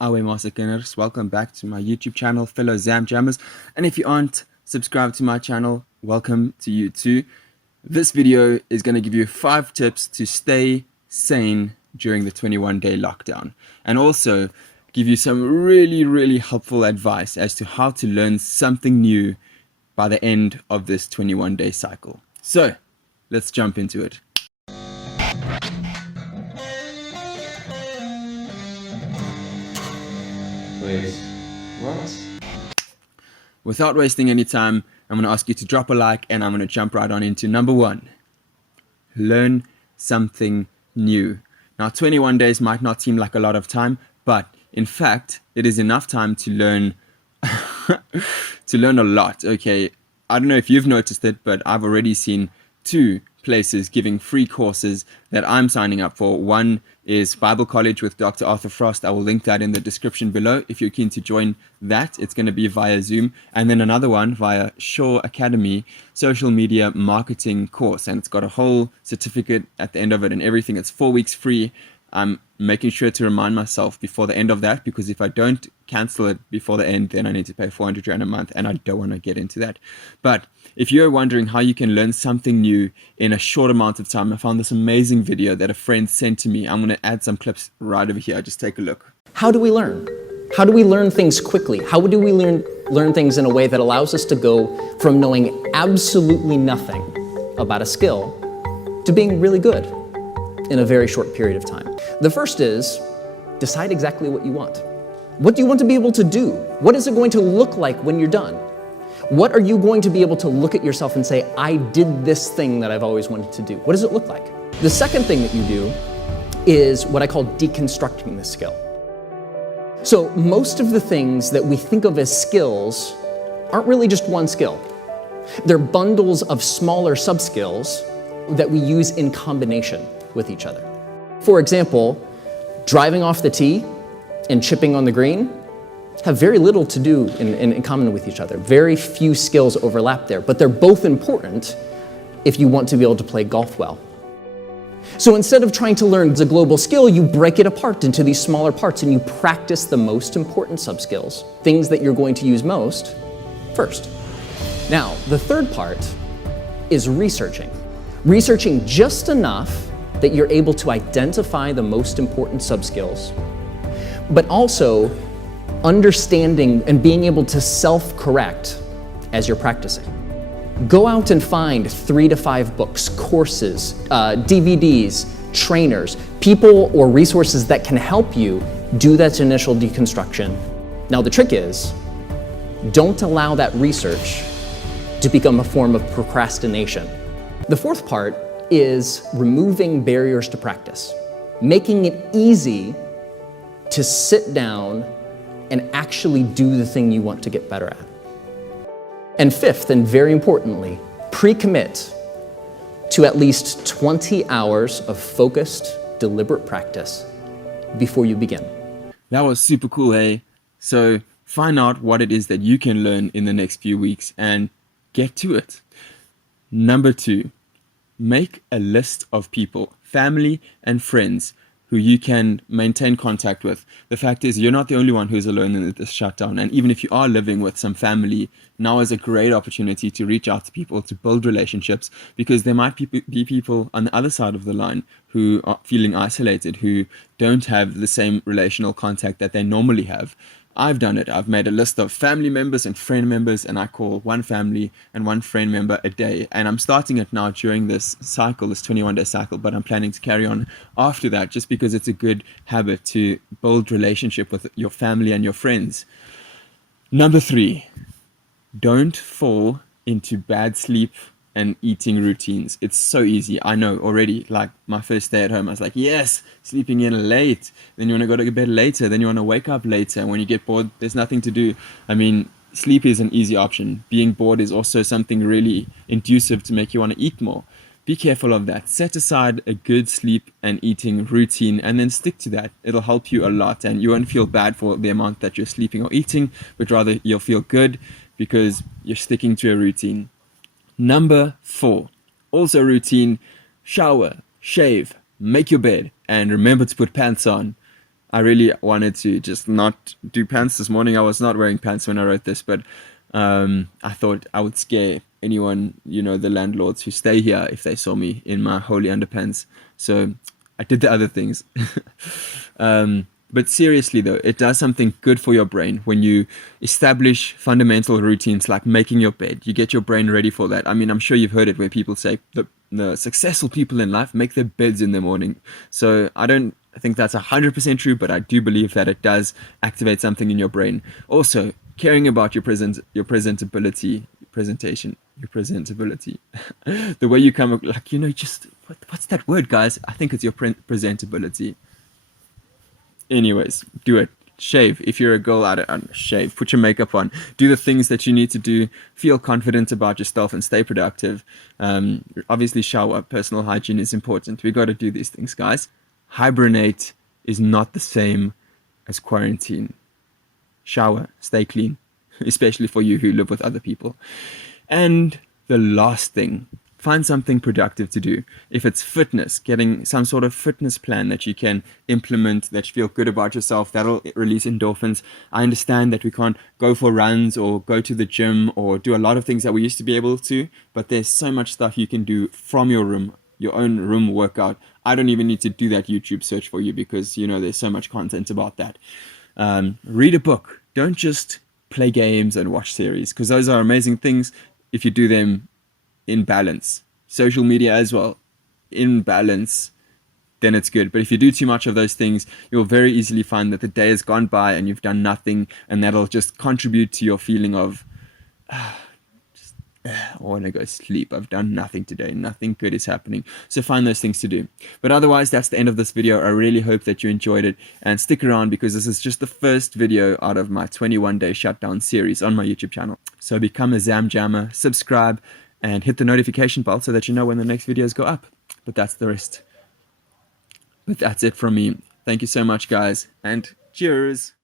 Awe Masekenners, welcome back to my YouTube channel, fellow Zam Jammers. And if you aren't subscribed to my channel, welcome to you too. This video is going to give you 5 tips to stay sane during the 21-day lockdown, and also give you some really helpful advice as to how to learn something new by the end of this 21-day cycle. So let's jump into it. Wait, what? Without wasting any time, I'm going to ask you to drop a like, and I'm going to jump right on into number 1. Learn something new. Now, 21 days might not seem like a lot of time, but in fact, it is enough time to learn to learn a lot. Okay, I don't know if you've noticed it, but I've already seen 2 places giving free courses that I'm signing up for. One is Bible College with Dr. Arthur Frost. I will link that in the description below if you're keen to join that. It's going to be via Zoom. And then another one via Shaw Academy, social media marketing course. And it's got a whole certificate at the end of it and everything. It's 4 weeks free. I'm making sure to remind myself before the end of that, because if I don't cancel it before the end, then I need to pay 400 Rand a month, and I don't want to get into that. But if you're wondering how you can learn something new in a short amount of time, I found this amazing video that a friend sent to me. I'm going to add some clips right over here. Just take a look. How do we learn? How do we learn things quickly? How do we learn things in a way that allows us to go from knowing absolutely nothing about a skill to being really good in a very short period of time? The first is decide exactly what you want. What do you want to be able to do? What is it going to look like when you're done? What are you going to be able to look at yourself and say, I did this thing that I've always wanted to do? What does it look like? The second thing that you do is what I call deconstructing the skill. So most of the things that we think of as skills aren't really just one skill. They're bundles of smaller sub-skills that we use in combination with each other. For example, driving off the tee and chipping on the green have very little to do in common with each other. Very few skills overlap there, but they're both important if you want to be able to play golf well. So instead of trying to learn the global skill, you break it apart into these smaller parts and you practice the most important sub-skills, things that you're going to use most, first. Now, the third part is researching. Researching just enough that you're able to identify the most important sub-skills, but also understanding and being able to self-correct as you're practicing. Go out and find 3 to 5 books, courses, DVDs, trainers, people or resources that can help you do that initial deconstruction. Now the trick is, don't allow that research to become a form of procrastination. The fourth part is removing barriers to practice, making it easy to sit down and actually do the thing you want to get better at. And fifth, and very importantly, pre-commit to at least 20 hours of focused, deliberate practice before you begin. That was super cool, hey? So find out what it is that you can learn in the next few weeks and get to it. Number 2, make a list of people, family and friends, who you can maintain contact with. The fact is, you're not the only one who's alone in this shutdown. And even if you are living with some family, now is a great opportunity to reach out to people, to build relationships, because there might be people on the other side of the line who are feeling isolated, who don't have the same relational contact that they normally have. I've done it. I've made a list of family members and friend members, and I call one family and one friend member a day. And I'm starting it now during this cycle, this 21-day cycle, but I'm planning to carry on after that, just because it's a good habit to build relationship with your family and your friends. Number 3, don't fall into bad sleep and eating routines. It's so easy. I know already, like my first day at home, I was like, yes, sleeping in late. Then you want to go to bed later. Then you want to wake up later. And when you get bored, there's nothing to do. I mean, sleep is an easy option. Being bored is also something really inducive to make you want to eat more. Be careful of that. Set aside a good sleep and eating routine and then stick to that. It'll help you a lot, and you won't feel bad for the amount that you're sleeping or eating, but rather you'll feel good because you're sticking to a routine. Number 4, also routine: shower, shave, make your bed, and remember to put pants on. I really wanted to just not do pants this morning. I was not wearing pants when I wrote this, but I thought I would scare anyone, the landlords who stay here if they saw me in my holy underpants. So I did the other things. But seriously though, it does something good for your brain when you establish fundamental routines like making your bed. You get your brain ready for that. I mean, I'm sure you've heard it where people say the successful people in life make their beds in the morning. So I think that's 100% true, but I do believe that it does activate something in your brain. Also, caring about your presentability, the way you come, like, just what's that word, guys? I think it's your presentability. Anyways, do it. Shave. If you're a girl, shave. Put your makeup on. Do the things that you need to do. Feel confident about yourself and stay productive. Obviously, shower. Personal hygiene is important. We got to do these things, guys. Hibernate is not the same as quarantine. Shower. Stay clean. Especially for you who live with other people. And the last thing, find something productive to do. If it's fitness, getting some sort of fitness plan that you can implement, that you feel good about yourself, that'll release endorphins. I understand that we can't go for runs or go to the gym or do a lot of things that we used to be able to, but there's so much stuff you can do from your room, your own room workout. I don't even need to do that YouTube search for you because, there's so much content about that. Read a book. Don't just play games and watch series, because those are amazing things if you do them in balance. Social media as well, in balance, then it's good. But if you do too much of those things, you'll very easily find that the day has gone by and you've done nothing, and that'll just contribute to your feeling of I want to go sleep. I've done nothing today. Nothing good is happening. So find those things to do. But otherwise, that's the end of this video. I really hope that you enjoyed it, and stick around because this is just the first video out of my 21-day shutdown series on my YouTube channel. So become a Zam Jammer, subscribe, and hit the notification bell so that you know when the next videos go up. But that's the rest. But that's it from me. Thank you so much, guys, and cheers.